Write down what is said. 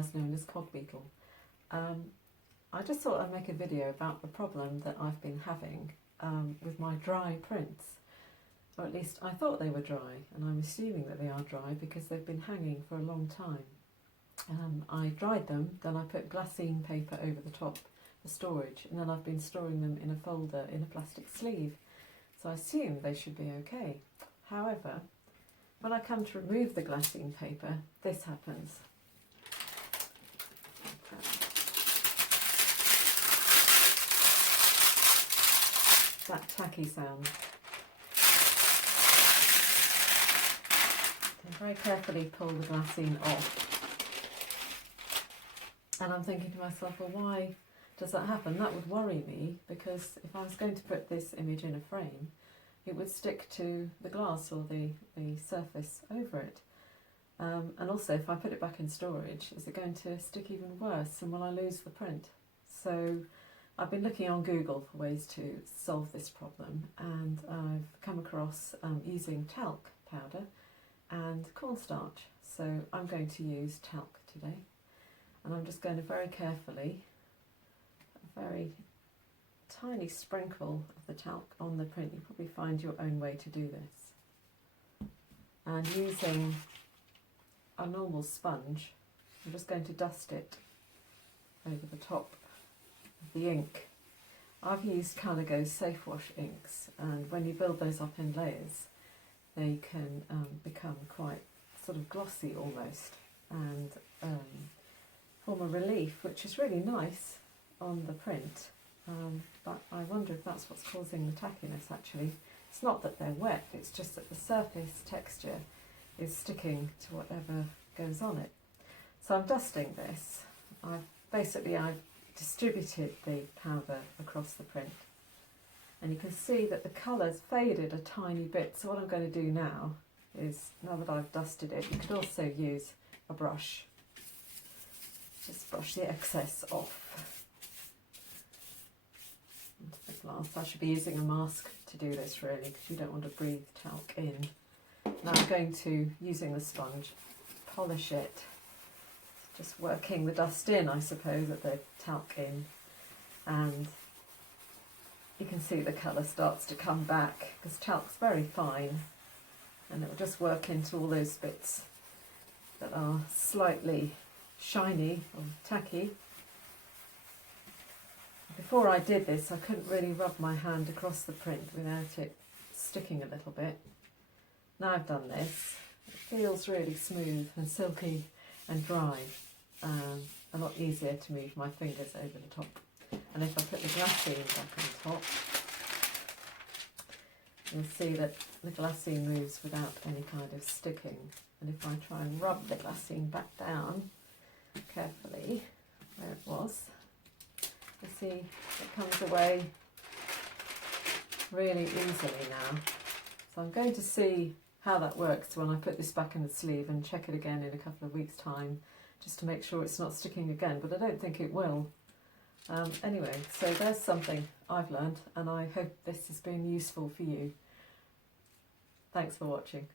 otherwise known as cog beetle. I just thought I'd make a video about the problem that I've been having with my dry prints. Or at least I thought they were dry, and I'm assuming that they are dry because they've been hanging for a long time. I dried them, then I put glassine paper over the top for storage, and then I've been storing them in a folder in a plastic sleeve. So I assume they should be okay. However, when I come to remove the glassine paper, this happens. That tacky sound. I very carefully pull the glassine off. And I'm thinking to myself, well, why does that happen? That would worry me, because if I was going to put this image in a frame, it would stick to the glass or the surface over it. And also, if I put it back in storage, is it going to stick even worse, and will I lose the print? So I've been looking on Google for ways to solve this problem, and I've come across using talc powder and cornstarch. So I'm going to use talc today, and I'm just going to very carefully, a very tiny sprinkle of the talc on the print. You'll probably find your own way to do this. And using a normal sponge, I'm just going to dust it over the top of the ink. I've used Caligo Safe Wash inks, and when you build those up in layers, they can become quite sort of glossy almost, and form a relief, which is really nice on the print. But I wonder if that's what's causing the tackiness actually. It's not that they're wet, it's just that the surface texture is sticking to whatever goes on it. So I'm dusting this. I've distributed the powder across the print, and you can see that the colour's faded a tiny bit. So what I'm going to do now is, now that I've dusted it, you could also use a brush. Just brush the excess off into the glass. I should be using a mask to do this really, because you don't want to breathe talc in. Now I'm going to, using the sponge, polish it. Just working the dust in, I suppose, at the talc in, and you can see the colour starts to come back because talc's very fine, and it will just work into all those bits that are slightly shiny or tacky. Before I did this, I couldn't really rub my hand across the print without it sticking a little bit. Now I've done this, it feels really smooth and silky and dry. A lot easier to move my fingers over the top. And if I put the glassine back on top, you'll see that the glassine moves without any kind of sticking. And if I try and rub the glassine back down carefully where it was, you see it comes away really easily now. So I'm going to see how that works when I put this back in the sleeve and check it again in a couple of weeks' time, just to make sure it's not sticking again, but I don't think it will. Anyway, so there's something I've learned, and I hope this has been useful for you. Thanks for watching.